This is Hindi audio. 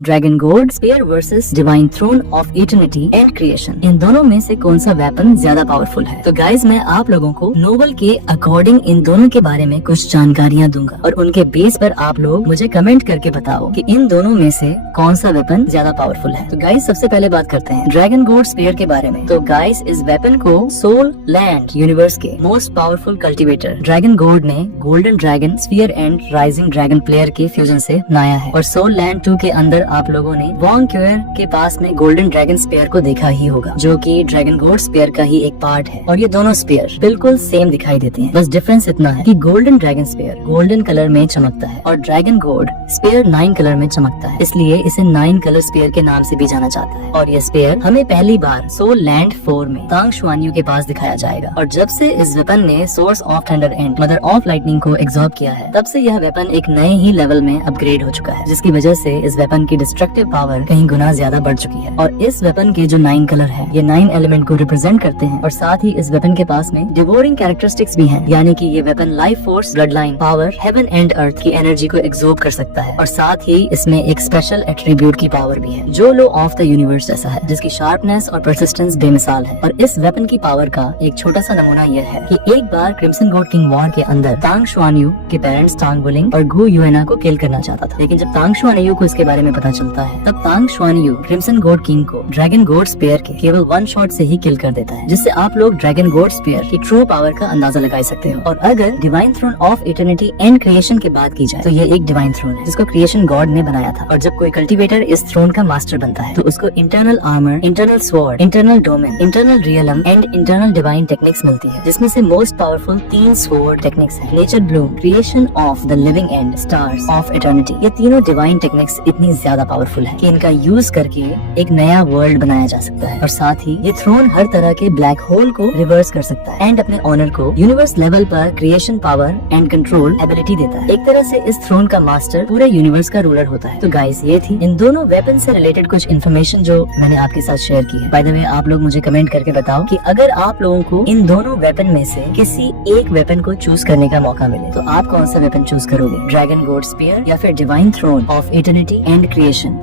Dragon god spear versus divine throne of eternity and creation. इन दोनों में से कौन सा वेपन ज्यादा पावरफुल है? तो गाइज मैं आप लोगों को नोबल के अकॉर्डिंग इन दोनों के बारे में कुछ जानकारियां दूंगा और उनके बेस पर आप लोग मुझे कमेंट करके बताओ कि इन दोनों में से कौन सा वेपन ज्यादा पावरफुल है। तो गाइज सबसे पहले बात करते हैं ड्रैगन गॉड स्पीयर के बारे में। तो गाइज इस वेपन को सोल लैंड यूनिवर्स के most powerful cultivator dragon god ने golden dragon spear and rising dragon player के फ्यूजन से बनाया है। और सोल लैंड 2 के अंदर आप लोगों ने वॉन्ग क्यूअर के पास में गोल्डन ड्रैगन स्पेयर को देखा ही होगा, जो कि ड्रैगन गॉड स्पेयर का ही एक पार्ट है। और ये दोनों स्पेयर बिल्कुल सेम दिखाई देते हैं, बस डिफरेंस इतना है कि golden dragon spear golden colour में चमकता है और ड्रैगन गॉड स्पेयर 9 कलर में चमकता है, इसलिए इसे 9 कलर स्पेयर के नाम से भी जाना जाता है। और ये स्पेयर हमें पहली बार सोल लैंड 4 में तांग शुआन्यू के पास दिखाया जाएगा। और जब से इस वेपन ने source of thunder and mother of lightning को एब्जॉर्ब किया है, तब से यह वेपन एक नए ही लेवल में अपग्रेड हो चुका है, जिसकी वजह से इस वेपन की डिस्ट्रक्टिव पावर कहीं गुना ज्यादा बढ़ चुकी है। और इस वेपन के जो 9 कलर है, ये 9 एलिमेंट को रिप्रेजेंट करते हैं। और साथ ही इस वेपन के पास में डिवोरिंग कैरेक्टरिस्टिक्स भी हैं, यानी कि ये weapon life force, blood line, power, heaven and earth की एनर्जी को एब्जॉर्ब कर सकता है। और साथ ही इसमें एक स्पेशल एट्रीब्यूट की पावर भी है, जो लो ऑफ द यूनिवर्स जैसा है, जिसकी शार्पनेस और परसिस्टेंस बेमिसाल है। और इस वेपन की पावर का एक छोटा सा नमूना यह है कि एक बार क्रिम्सन गॉड किंग वॉर के अंदर तांग शुआन्यू के पेरेंट्स तांग बुलिंग और गु युएना को किल करना चाहता था, लेकिन जब तांग शुआन्यू को इसके बारे में पता चलता है, तब तांग शुआन्यू क्रिम्सन गॉड किंग को ड्रैगन गॉड स्पेयर के केवल 1 शॉट से ही किल कर देता है, जिससे आप लोग ड्रैगन गॉड स्पेयर की ट्रू पावर का अंदाजा लगा सकते हो। और अगर divine throne of eternity and creation की बात की जाए, तो ये एक डिवाइन थ्रोन है जिसको क्रिएशन गॉड ने बनाया था। और जब कोई कल्टिवेटर इस थ्रोन का मास्टर बनता है, तो उसको internal armour, internal sword, internal domain, internal realm and internal divine techniques मिलती है, जिसमें से मोस्ट पावरफुल 3 स्वॉर्ड टेक्निक्स है, nature Bloom, creation of the living and stars of eternity. ये तीनों डिवाइन टेक्निक्स इतनी ज्यादा पावरफुल है कि इनका यूज करके एक नया वर्ल्ड बनाया जा सकता है। और साथ ही ये थ्रोन हर तरह के ब्लैक होल को रिवर्स कर सकता है एंड अपने ऑनर को यूनिवर्स लेवल पर creation power and control ability देता है। एक तरह से इस थ्रोन का मास्टर पूरे यूनिवर्स का रूलर होता है। तो गाइस ये थी इन दोनों वेपन से रिलेटेड कुछ इन्फॉर्मेशन जो मैंने आपके साथ शेयर की है। बाय द वे आप लोग मुझे कमेंट करके बताओ कि अगर आप लोगों को इन दोनों वेपन में से किसी एक वेपन को चूज करने का मौका मिले, तो आप कौन सा वेपन चूज करोगे, ड्रैगन गॉड स्पीयर या फिर divine throne of eternity and creation?